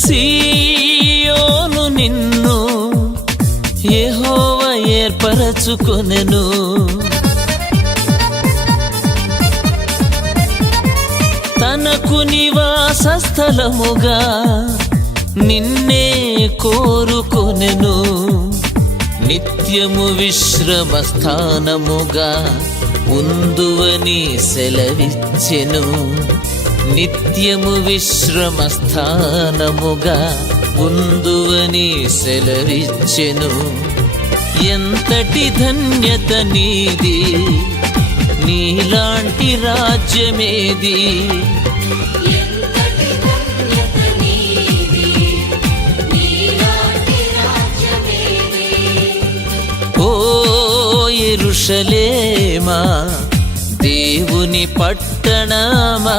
సీయోను నిన్ను యెహోవా ఏర్పరచుకొనెను. తనకు నివాస స్థలముగా నిన్నే కోరుకొనెను. నిత్యము విశ్రమ స్థానముగా ఉందువని సెలవిచ్చెను. నిత్యము విశ్రమ స్థానముగా ఉందువని సెలవిచ్చెను. ఎంతటి ధన్యత నీది, నీలాంటి రాజ్యమేది. ఓ యెరూషలేమా, దేవుని పట్టణమా,